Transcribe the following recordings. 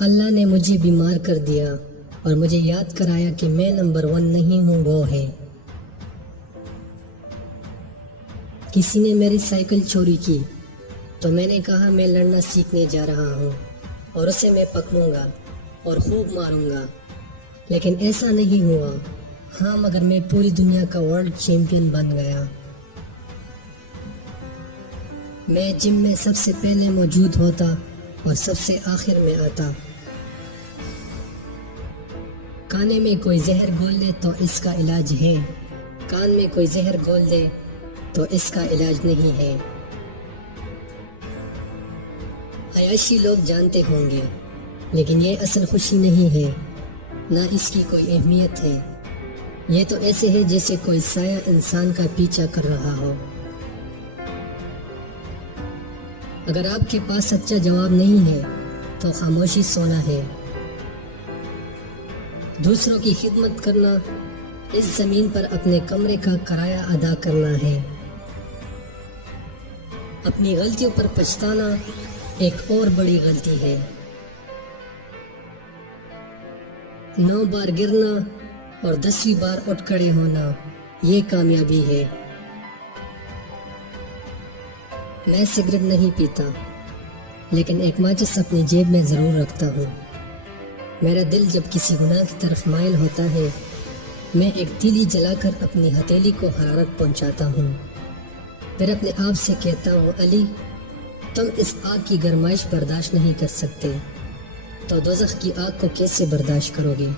اللہ نے مجھے بیمار کر دیا اور مجھے یاد کرایا کہ میں نمبر 1 نہیں ہوں، وہ ہے۔ کسی نے میری سائیکل چوری کی تو میں نے کہا میں لڑنا سیکھنے جا رہا ہوں اور اسے میں پکڑوں گا اور خوب ماروں گا، لیکن ایسا نہیں ہوا۔ ہاں، مگر میں پوری دنیا کا ورلڈ چیمپئن بن گیا۔ میں جم میں سب سے پہلے موجود ہوتا اور سب سے آخر میں آتا۔ کانے میں کوئی زہر گھول دے تو اس کا علاج ہے، کان میں کوئی زہر گھول دے تو اس کا علاج نہیں ہے۔ عیاشی لوگ جانتے ہوں گے، لیکن یہ اصل خوشی نہیں ہے، نہ اس کی کوئی اہمیت ہے۔ یہ تو ایسے ہے جیسے کوئی سایہ انسان کا پیچھا کر رہا ہو۔ اگر آپ کے پاس سچا جواب نہیں ہے تو خاموشی سونا ہے۔ دوسروں کی خدمت کرنا اس زمین پر اپنے کمرے کا کرایہ ادا کرنا ہے۔ اپنی غلطیوں پر پچھتانا ایک اور بڑی غلطی ہے۔ 9 بار گرنا اور 10ویں بار اٹھ کھڑے ہونا، یہ کامیابی ہے۔ میں سگریٹ نہیں پیتا، لیکن ایک ماچس اپنی جیب میں ضرور رکھتا ہوں۔ میرا دل جب کسی گناہ کی طرف مائل ہوتا ہے، میں ایک تیلی جلا کر اپنی ہتھیلی کو حرارت پہنچاتا ہوں، پھر اپنے آپ سے کہتا ہوں، علی، تم اس آگ کی گرمائش برداشت نہیں کر سکتے تو دوزخ کی آگ کو کیسے برداشت کرو گے؟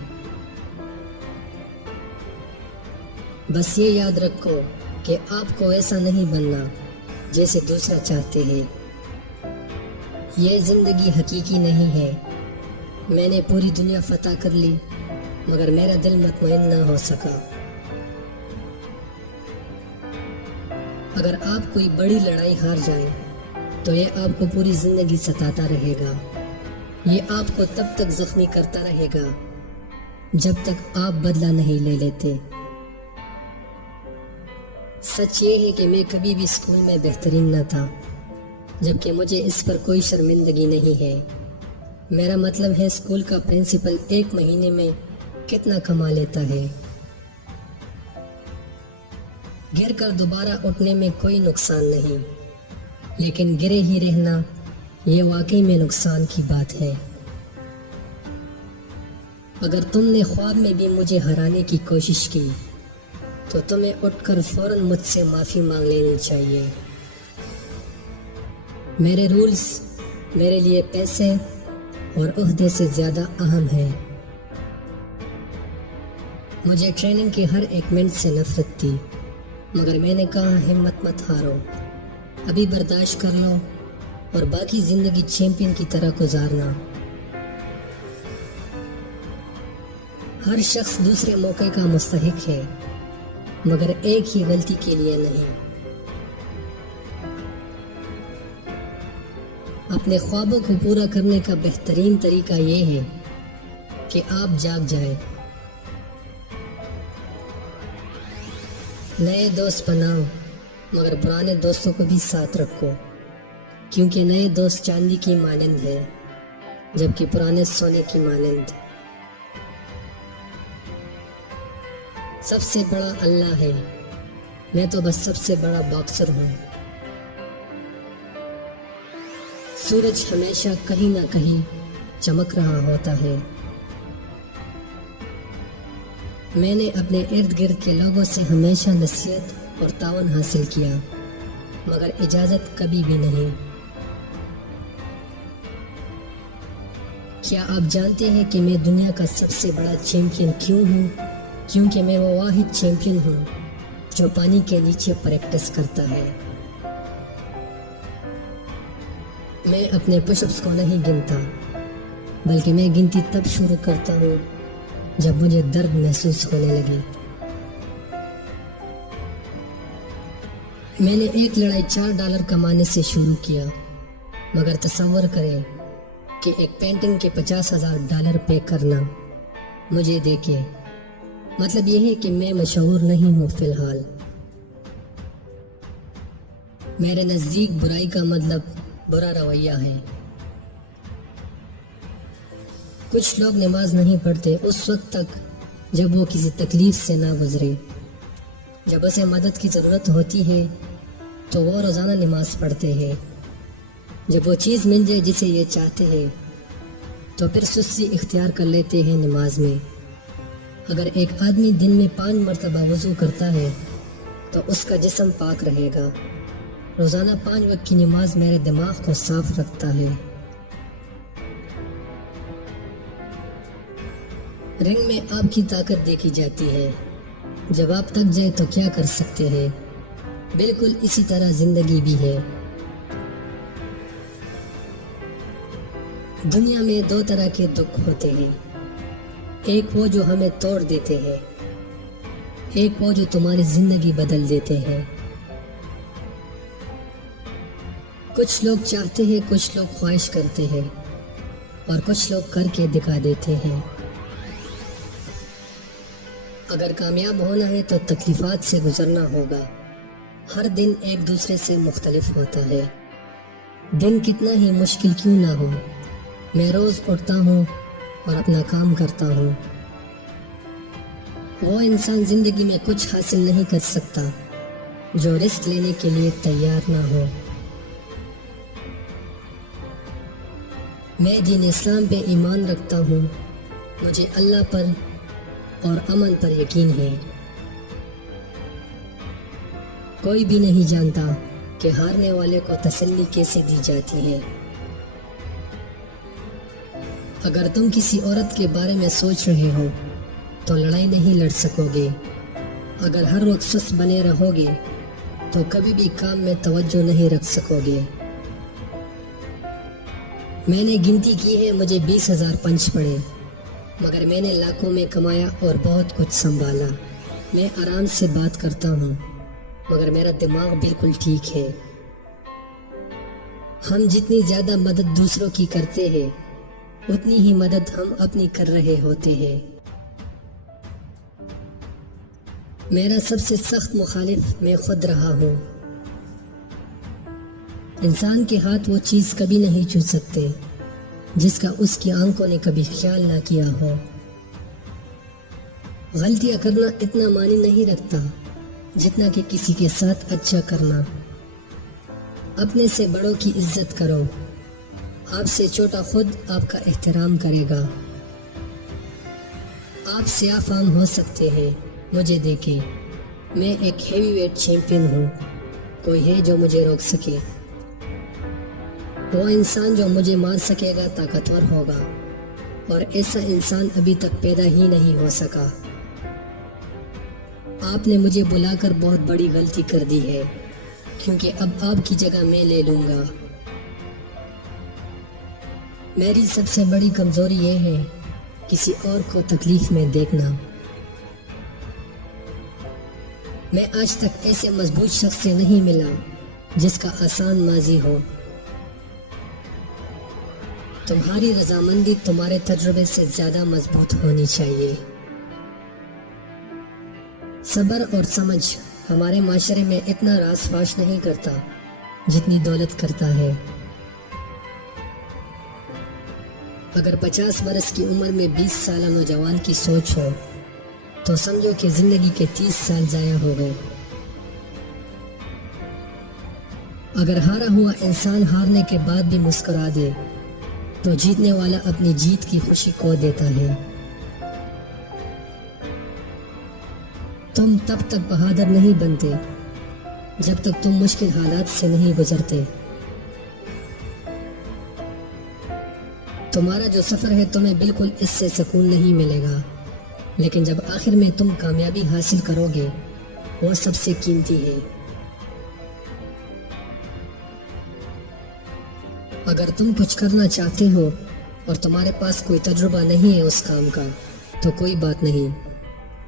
بس یہ یاد رکھو کہ آپ کو ایسا نہیں بننا جیسے دوسرا چاہتے ہیں۔ یہ زندگی حقیقی نہیں ہے۔ میں نے پوری دنیا فتح کر لی، مگر میرا دل مطمئن نہ ہو سکا۔ اگر آپ کوئی بڑی لڑائی ہار جائیں تو یہ آپ کو پوری زندگی ستاتا رہے گا۔ یہ آپ کو تب تک زخمی کرتا رہے گا جب تک آپ بدلہ نہیں لے لیتے۔ سچ یہ ہے کہ میں کبھی بھی اسکول میں بہترین نہ تھا، جبکہ مجھے اس پر کوئی شرمندگی نہیں ہے۔ میرا مطلب ہے اسکول کا پرنسپل 1 مہینے میں کتنا کما لیتا ہے۔ گر کر دوبارہ اٹھنے میں کوئی نقصان نہیں، لیکن گرے ہی رہنا یہ واقعی میں نقصان کی بات ہے۔ اگر تم نے خواب میں بھی مجھے ہرانے کی کوشش کی تو تمہیں اٹھ کر فوراً مجھ سے معافی مانگ لینی چاہیے۔ میرے رولز میرے لیے پیسے اور عہدے سے زیادہ اہم ہیں۔ مجھے ٹریننگ کے ہر 1 منٹ سے نفرت تھی، مگر میں نے کہا ہمت مت ہارو، ابھی برداشت کر لو اور باقی زندگی چیمپئن کی طرح گزارنا۔ ہر شخص دوسرے موقع کا مستحق ہے، مگر ایک ہی غلطی کے لیے نہیں۔ اپنے خوابوں کو پورا کرنے کا بہترین طریقہ یہ ہے کہ آپ جاگ جائیں۔ نئے دوست بناؤ، مگر پرانے دوستوں کو بھی ساتھ رکھو، کیونکہ نئے دوست چاندی کی مانند ہے، جبکہ پرانے سونے کی مانند۔ سب سے بڑا اللہ ہے، میں تو بس سب سے بڑا باکسر ہوں۔ سورج ہمیشہ کہیں نہ کہیں چمک رہا ہوتا ہے۔ میں نے اپنے ارد گرد کے لوگوں سے ہمیشہ نصیحت اور تعاون حاصل کیا، مگر اجازت کبھی بھی نہیں۔ کیا آپ جانتے ہیں کہ میں دنیا کا سب سے بڑا چیمپئن کیوں ہوں؟ کیونکہ میں وہ واحد چیمپئن ہوں جو پانی کے نیچے پریکٹس کرتا ہے۔ میں اپنے پش اپس کو نہیں گنتا، بلکہ میں گنتی تب شروع کرتا ہوں جب مجھے درد محسوس ہونے لگے۔ میں نے ایک لڑائی $4 کمانے سے شروع کیا، مگر تصور کریں کہ ایک پینٹنگ کے $50,000 پے کرنا۔ مجھے دیکھیں، مطلب یہ ہے کہ میں مشہور نہیں ہوں فی الحال۔ میرے نزدیک برائی کا مطلب برا رویہ ہے۔ کچھ لوگ نماز نہیں پڑھتے اس وقت تک جب وہ کسی تکلیف سے نہ گزرے۔ جب اسے مدد کی ضرورت ہوتی ہے تو وہ روزانہ نماز پڑھتے ہیں۔ جب وہ چیز مل جائے جسے یہ چاہتے ہیں تو پھر سستی اختیار کر لیتے ہیں نماز میں۔ اگر ایک آدمی دن میں 5 مرتبہ وضو کرتا ہے تو اس کا جسم پاک رہے گا۔ روزانہ 5 وقت کی نماز میرے دماغ کو صاف رکھتا ہے۔ رنگ میں آپ کی طاقت دیکھی جاتی ہے۔ جب آپ تک جائے تو کیا کر سکتے ہیں؟ بالکل اسی طرح زندگی بھی ہے۔ دنیا میں 2 طرح کے دکھ ہوتے ہیں، ایک وہ جو ہمیں توڑ دیتے ہیں، ایک وہ جو تمہاری زندگی بدل دیتے ہیں۔ کچھ لوگ چاہتے ہیں، کچھ لوگ خواہش کرتے ہیں اور کچھ لوگ کر کے دکھا دیتے ہیں۔ اگر کامیاب ہونا ہے تو تکلیفات سے گزرنا ہوگا۔ ہر دن ایک دوسرے سے مختلف ہوتا ہے۔ دن کتنا ہی مشکل کیوں نہ ہو، میں روز اٹھتا ہوں اور اپنا کام کرتا ہوں۔ وہ انسان زندگی میں کچھ حاصل نہیں کر سکتا جو رسک لینے کے لیے تیار نہ ہو۔ میں دین اسلام پہ ایمان رکھتا ہوں، مجھے اللہ پر اور امن پر یقین ہے۔ کوئی بھی نہیں جانتا کہ ہارنے والے کو تسلی کیسے دی جاتی ہے۔ اگر تم کسی عورت کے بارے میں سوچ رہے ہو تو لڑائی نہیں لڑ سکو گے۔ اگر ہر وقت سست بنے رہو گے تو کبھی بھی کام میں توجہ نہیں رکھ سکو گے۔ میں نے گنتی کی ہے، مجھے 20,000 پنچ پڑے، مگر میں نے لاکھوں میں کمایا اور بہت کچھ سنبھالا۔ میں آرام سے بات کرتا ہوں مگر میرا دماغ بالکل ٹھیک ہے۔ ہم جتنی زیادہ مدد دوسروں کی کرتے ہیں اتنی ہی مدد ہم اپنی کر رہے ہوتے ہیں۔ میرا سب سے سخت مخالف میں خود رہا ہوں۔ انسان کے ہاتھ وہ چیز کبھی نہیں چھو سکتے جس کا اس کی آنکھوں نے کبھی خیال نہ کیا ہو۔ غلطیاں کرنا اتنا معنی نہیں رکھتا جتنا کہ کسی کے ساتھ اچھا کرنا۔ اپنے سے بڑوں کی عزت کرو، آپ سے چھوٹا خود آپ کا احترام کرے گا۔ آپ سیاہ فام ہو سکتے ہیں، مجھے دیکھیں، میں ایک ہیوی ویٹ چیمپئن ہوں۔ کوئی ہے جو مجھے روک سکے؟ وہ انسان جو مجھے مار سکے گا طاقتور ہوگا، اور ایسا انسان ابھی تک پیدا ہی نہیں ہو سکا۔ آپ نے مجھے بلا کر بہت بڑی غلطی کر دی ہے، کیونکہ اب آپ کی جگہ میں لے لوں گا۔ میری سب سے بڑی کمزوری یہ ہے کسی اور کو تکلیف میں دیکھنا۔ میں آج تک ایسے مضبوط شخص سے نہیں ملا جس کا آسان ماضی ہو۔ تمہاری رضامندی تمہارے تجربے سے زیادہ مضبوط ہونی چاہیے۔ صبر اور سمجھ ہمارے معاشرے میں اتنا راس فاش نہیں کرتا جتنی دولت کرتا ہے۔ اگر 50 برس کی عمر میں 20 سالہ نوجوان کی سوچ ہو تو سمجھو کہ زندگی کے 30 سال ضائع ہو گئے۔ اگر ہارا ہوا انسان ہارنے کے بعد بھی مسکرا دے تو جیتنے والا اپنی جیت کی خوشی کھو دیتا ہے۔ تم تب تک بہادر نہیں بنتے جب تک تم مشکل حالات سے نہیں گزرتے۔ تمہارا جو سفر ہے تمہیں بالکل اس سے سکون نہیں ملے گا، لیکن جب آخر میں تم کامیابی حاصل کرو گے وہ سب سے قیمتی ہے۔ اگر تم کچھ کرنا چاہتے ہو اور تمہارے پاس کوئی تجربہ نہیں ہے اس کام کا تو کوئی بات نہیں،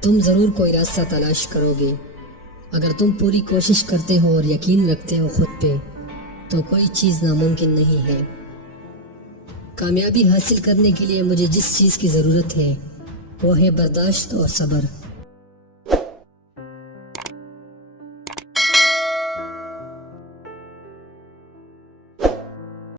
تم ضرور کوئی راستہ تلاش کرو گے۔ اگر تم پوری کوشش کرتے ہو اور یقین رکھتے ہو خود پہ تو کوئی چیز ناممکن نہیں ہے۔ کامیابی حاصل کرنے کے لیے مجھے جس چیز کی ضرورت ہے وہ ہے برداشت اور صبر۔